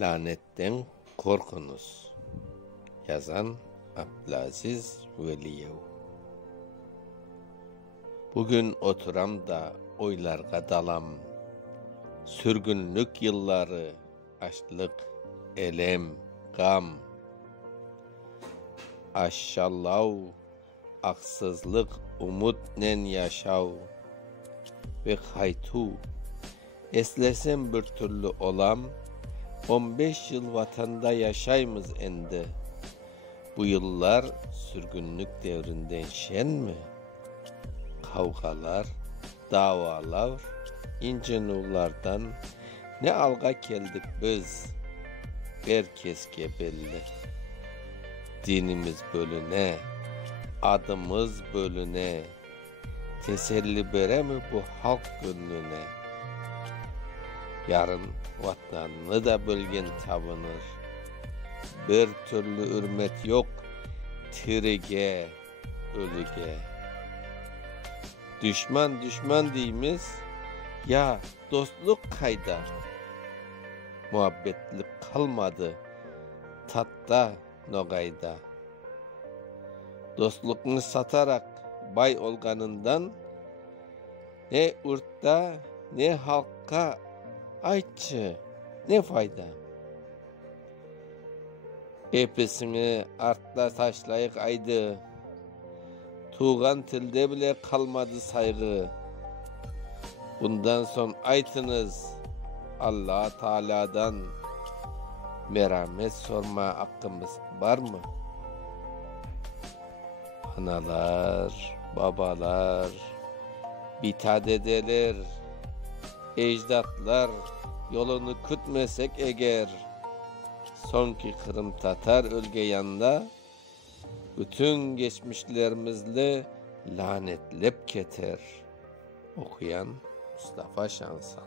Lanetten korkunuz. Yazan Abdülaziz Veliyev. Bugün oturam da oylarga dalam. Sürgünlük yılları, açlık, elem, gam. Aşşallav, aksızlık, umutnen yaşav. Ve haytu, eslesem bir türlü olam. 15 yıl vatanda yaşaymız endi. Bu yıllar sürgünlük devrinden şen mi? Kavgalar, davalar, ince nurlardan ne alga geldik biz? Herkeske belli. Dinimiz bölüne, adımız bölüne. Teselli bere mi bu halk gönlüne? Yarın vatanını da bölgen tabınır. Bir türlü hürmet yok tirige, ölüge. Düşman düşman deyimiz, ya dostluk kayda. Muhabbetlik kalmadı tatta nogayda. Dostlukunu satarak bay olganından ne urtta ne halka aytçı ne fayda. Hepsini artla taşlayık aydı. Tuğan tilde bile kalmadı saygı. Bundan son aytınız Allah Teala'dan merhamet sorma hakkımız var mı? Analar, babalar, bitadedeler, ecdatlar yolunu kütmesek eğer, sonki Kırım Tatar ölge yanda bütün geçmişlerimizle lanetlep keter. Okuyan Mustafa Şansan.